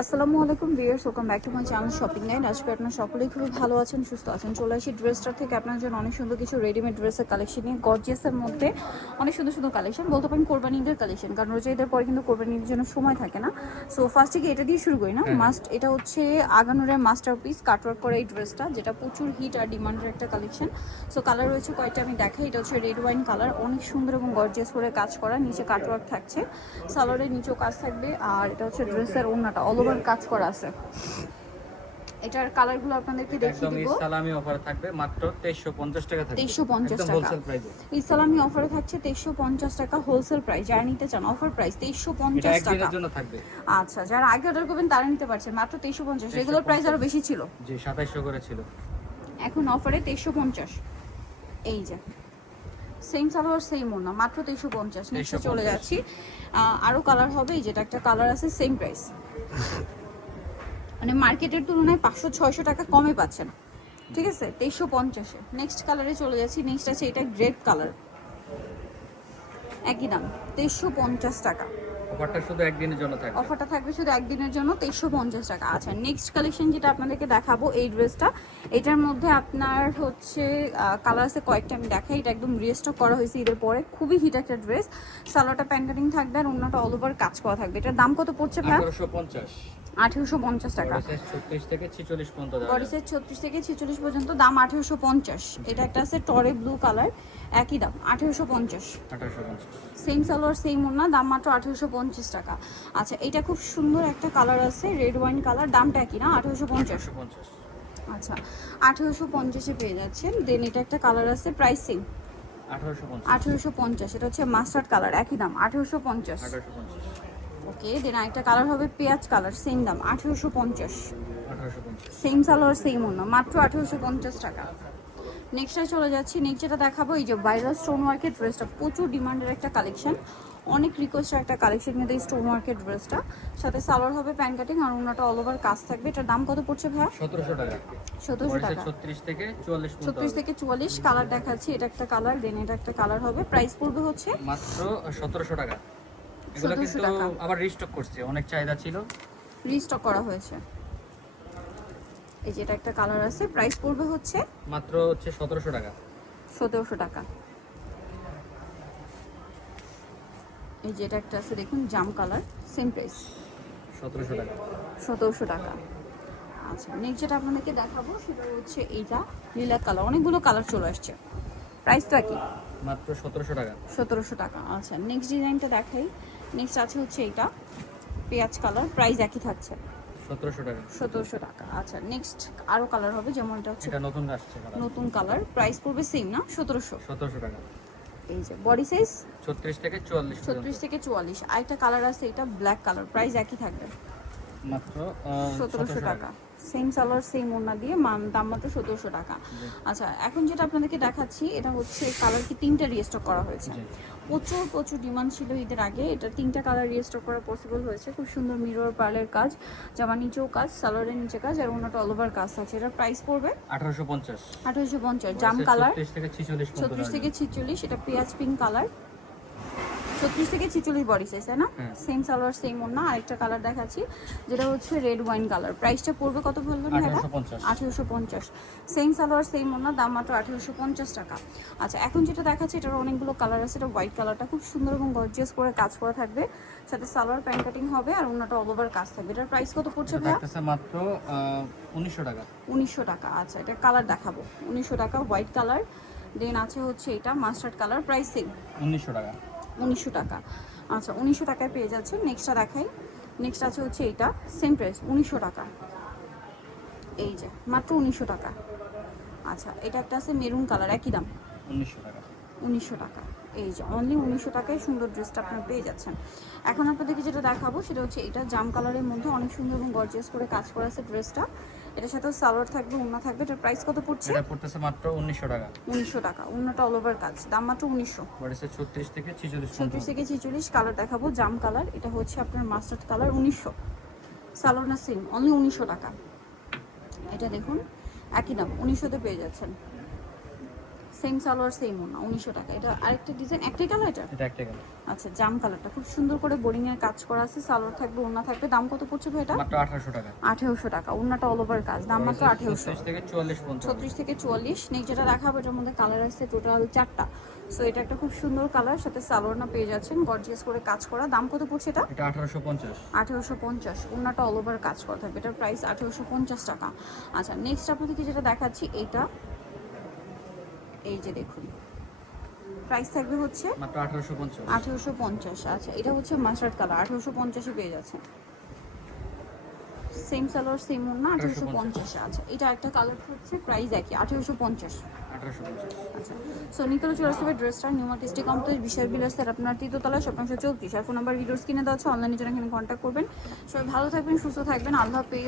আসসালামু আলাইকুম viewers, welcome back to my channel shopping night. আজকে আপনারা সকলেই খুবই ভালো আছেন, সুস্থ আছেন। চলে আসি ড্রেসটার থেকে আপনার জন্য অনেক সুন্দর কিছু রেডিমেড ড্রেসের কালেকশন নিয়ে। গর্জিয়াসের মধ্যে অনেক সুন্দর সুন্দর কালেকশন, বলতে পারেন কোরবানি ঈদের কালেকশন, কারণ রোজা ঈদের পরে কিন্তু কোরবানি ঈদের জন্য সময় থাকে না। সো ফার্স্টে কি এটা দিয়ে শুরু করি না, মাস্ট এটা হচ্ছে আগানুরের মাস্টারপিস কাটওয়ার্ক করা এই ড্রেসটা, যেটা প্রচুর হিট আর ডিমান্ডের একটা কালেকশন। সো কালার রয়েছে কয়েকটা, আমি দেখাই। এটা হচ্ছে রেড ওয়াইন কালার, অনেক সুন্দর এবং গর্জিয়াস করে কাজ করা, নিচে কাটওয়ার্ক থাকছে, সালোয়ারের নিচেও কাজ থাকবে। আর এটা হচ্ছে ড্রেসের ওড়নাটা অল ওভার কাজ করা আছে। এটার কালারগুলো আপনাদেরকে দেখিয়ে দিব। ইসলামি অফার থাকবে মাত্র 2350 টাকা থাকবে, 2350 টাকা হোলসেল প্রাইসে। ইসলামি অফারে থাকছে 2350 টাকা হোলসেল প্রাইস। যারা নিতে চান অফার প্রাইস 2350 টাকা। একদিনের জন্য থাকবে। আচ্ছা, যারা আগে অর্ডার করবেন তারা নিতে পারছেন মাত্র 2350। রেগুলার প্রাইস আরো বেশি ছিল, জি 2700 করে ছিল, এখন অফারে 2350। এই যে সেম সালোয়ার সেম ওড়না, মাত্র 2350। নেক্সটে চলে যাচ্ছি, আরো কালার হবে। এই যেটা একটা কালার আছে, সেম প্রাইস, মানে মার্কেটের তুলনায় 500-600 টাকা কমে পাচ্ছেন। ঠিক আছে, 2350-এ। নেক্সট কালারে চলে যাচ্ছি। নেক্সট আছে এটা গ্রেপ কালার, একই দাম 2350 টাকা। অফারটা শুধু একদিনের জন্য থাকবে। অফারটা থাকবে শুধু একদিনের জন্য 2350 টাকা। আচ্ছা, নেক্সট কালেকশন যেটা আপনাদেরকে দেখাবো, এই ড্রেসটা, এটার মধ্যে আপনার হচ্ছে কালার আছে কয়েকটা, আমি দেখাই। এটা একদম রিস্টক করা হয়েছে ঈদের পরে, খুবই হিট একটা ড্রেস। সালোয়ারটা প্যান্ট কাটিং থাকবে আর অন্যটা অল ওভার কাজ করা থাকবে। এটার দাম কত পড়ছে ভাই? 1850। 1850 টাকা। বডি সাইজ 36 থেকে 46 পর্যন্ত, বডি সাইজ 36 থেকে 46 পর্যন্ত, দাম 1850। এটা একটা আছে টরে ব্লু কালার, একই দাম 1850। 1850 সেম সালোয়ার সেম ওড়না, দাম মাত্র 1850 টাকা। আচ্ছা, এটা খুব সুন্দর একটা কালার আছে, রেড ওয়াইন কালার, দামটা কি না 1850। আচ্ছা, 1850-এ পেয়ে যাচ্ছেন। দেন এটা একটা কালার আছে, প্রাইস সেম 1850। এটা হচ্ছে মাস্টার্ড কালার, একই দাম 1850। ওকে, দেন আরেকটা কালার হবে পেঁয়াজ কালার, সেম দাম 1850। সেম সালোয়ার সেম ওড়না, মাত্র 1850 টাকা। নেক্সটে চলে যাচ্ছি। নেক্সট যেটা দেখাবো, এই যে ভাইরাল স্টোন ওয়ার্কের ড্রেসটা, প্রচুর ডিমান্ডের একটা কালেকশন, অনেক রিকোয়েস্টের একটা কালেকশন কিন্তু এই স্টোন ওয়ার্কের ড্রেসটা। সাথে সালোয়ার হবে প্যান্ট কাটিং আর ওনাটা অল ওভার কাজ থাকবে। এটার দাম কত পড়ছে ভাইয়া? 1700 টাকা। 1700 টাকা। 36 থেকে 44 পর্যন্ত, 36 থেকে 44 কালার দেখাচ্ছি। এটা একটা কালার, দেন এটা একটা কালার হবে। প্রাইস পড়বে হচ্ছে মাত্র 1700 টাকা। এগুলো কিন্তু আবার রিস্টক করছে, অনেক চাহিদা ছিল, রিস্টক করা হয়েছে। এই যে এটা একটা কালার আছে, প্রাইস পড়বে হচ্ছে মাত্র হচ্ছে 1700 টাকা। 1700 টাকা। এই যে এটা একটা আছে, দেখুন জাম কালার, সেম প্রাইস 1700 টাকা। 1700 টাকা। আচ্ছা, নেক্সট যেটা আপনাদেরকে দেখাবো সেটা হচ্ছে এইটা লিলাক কালার, অনেকগুলো কালার চলে আসছে। প্রাইসটা কি? মাত্র 1700 টাকা। 1700 টাকা। আচ্ছা, নেক্সট ডিজাইনটা দেখাই। নেক্সট আছে হচ্ছে এইটা পেঁয়াজ কালার, প্রাইস একই থাকছে 1700 টাকা। 1700 টাকা। আচ্ছা, নেক্সট আরো কালার হবে, যেমন এটা হচ্ছে এটা নতুন আসছে কালার, নতুন কালার, প্রাইস পড়বে সেম না 1700। 1700 টাকা। এই যে বডি সাইজ 36 থেকে 44 পর্যন্ত, 36 থেকে 44। আরেকটা কালার আছে, এটা ব্ল্যাক কালার, প্রাইস একই থাকবে মাত্র 1700 টাকা। সেম সালোয়ার সেম ওড়না দিয়ে দাম মাত্র 1700 টাকা। আচ্ছা, এখন যেটা আপনাদেরকে দেখাচ্ছি, এটা হচ্ছে কালার কি 3টা রিস্টক করা হয়েছে। প্রচুর প্রচুর ডিমান্ড ছিল ঈদের আগে, এটা 3টা কালার রিস্টক করা পসিবল হয়েছে। খুব সুন্দর মিরর পার্লের কাজ, জামা নিচেও কাজ, সালোয়ারের নিচে কাজ আর ওনাটা অল ওভার কাজ আছে। এটার প্রাইস পড়বে 1850। 1850। জাম কালার 36 থেকে 46 পর্যন্ত, 36 থেকে 46। এটা পেঁয়াজ পিঙ্ক কালার, 36 থেকে 46 বডি সাইজ, তাই না? সেম সালোয়ার সেম ওড়না। আরেকটা কালার দেখাচ্ছি, যেটা হচ্ছে রেড ওয়াইন কালার। প্রাইসটা পড়বে কত বলবেন ভাইয়া? 1850। সেম সালোয়ার সেম ওড়না, দাম মাত্র 1850 টাকা। আচ্ছা, এখন যেটা দেখাচ্ছি, এটার অনেকগুলো কালার আছে। এটা হোয়াইট কালারটা খুব সুন্দর এবং গর্জিয়াস করে কাজ করা থাকবে, সাথে সালোয়ার প্যান্ট কাটিং হবে আর ওড়নাটা অল ওভার কাজ থাকবে। এটার প্রাইস কত পড়ছে ভাইয়া? এটা মাত্র 1900 টাকা। 1900 টাকা। আচ্ছা, এটা কালার দেখাবো, 1900 টাকা হোয়াইট কালার। দেন আছে হচ্ছে এটা মাস্টার্ড কালার, প্রাইস সেম 1900 টাকা। 1900 টাকা। আচ্ছা, 1900 টাকায় পেয়ে যাচ্ছে। নেক্সটটা দেখাই। নেক্সট আছে হচ্ছে এইটা, সেম প্রাইস 1900 টাকা। এই যে মাত্র 1900 টাকা। আচ্ছা, এটা একটা আছে মেরুন কালার, একই দাম 1900 টাকা। 1900 টাকা। এই যে অনলি 1900 টাকায় সুন্দর ড্রেসটা আপনারা পেয়ে যাচ্ছেন। এখন আপনাদেরকে যেটা দেখাবো সেটা হচ্ছে এটা জাম কালারের মধ্যে অনেক সুন্দর এবং গর্জিয়াস করে কাজ করা আছে ড্রেসটা। এটার সাথেও সালোয়ার থাকবে, ওড়না থাকবে। এটার প্রাইস কত পড়ছে? এটা পড়তেছে মাত্র 1900 টাকা। 1900 টাকা। ওড়নাটা অল ওভার কাজ, দাম মাত্র 1900। বডি সাইজ 36 থেকে 46 পর্যন্ত, 36 থেকে 46। কালার দেখাবো, জাম কালার, এটা হচ্ছে আপনার মাস্টার্ড কালার, 1900। সালোয়ার না সেম, অনলি 1900 টাকা। এটা দেখুন একই দাম 1900-তে পেয়ে যাচ্ছেন। সেম সালোয়ার সেম ওনা 1900 টাকা। এটা আরেকটা ডিজাইন, একটাই কালার এটা? এটা একটা গেল আচ্ছা, জাম কালারটা খুব সুন্দর করে বোরিং এর কাজ করা আছে, সালোয়ার থাকবে, ওনা থাকবে। দাম কত পড়ছে ভাই এটা? মাত্র 1800 টাকা। 1800 টাকা। ওনাটা অল ওভার কাজ, দাম মাত্র 1800। 36 থেকে 44 পর্যন্ত। 36 থেকে 44। নেক্সট যেটা দেখাবো এটার মধ্যে কালার আছে টোটাল 4টা। সো এটা একটা খুব সুন্দর কালার, সাথে সালোয়ার না পেয়ে যাচ্ছেন, গর্জিয়াস করে কাজ করা। দাম কত পড়ছে এটা? এটা 1850। 1850। ওনাটা অল ওভার কাজ করা থাকবে, এটার প্রাইস 1850 টাকা। আচ্ছা, নেক্সট আপনাদেরকে যেটা দেখাচ্ছি এইটা, এই যে দেখুন, প্রাইস থাকবে হচ্ছে মাত্র 1850। 1850। আচ্ছা, এটা হচ্ছে মাস্টার্ড কালার, 1850 পেয়ে যাচ্ছে। সেম সালোয়ার সেম ওনা, 1850। আচ্ছা, এটা একটা কালার হচ্ছে, প্রাইস একই 1850। 1850। আচ্ছা, সো নিতলে চলে আসতে হবে ড্রেসটা নিউ মার্কেট কমপ্লেক্স বিশাল বিলাস স্যার আপনার তৃতীয়তলা শতাংশ 34। আর ফোন নাম্বার ভিডিওস কিনে দেওয়া হচ্ছে, অনলাইনে জন্য এখানে কন্ট্যাক্ট করবেন। সবাই ভালো থাকবেন, সুস্থ থাকবেন, আল্লাহ হাফেজ।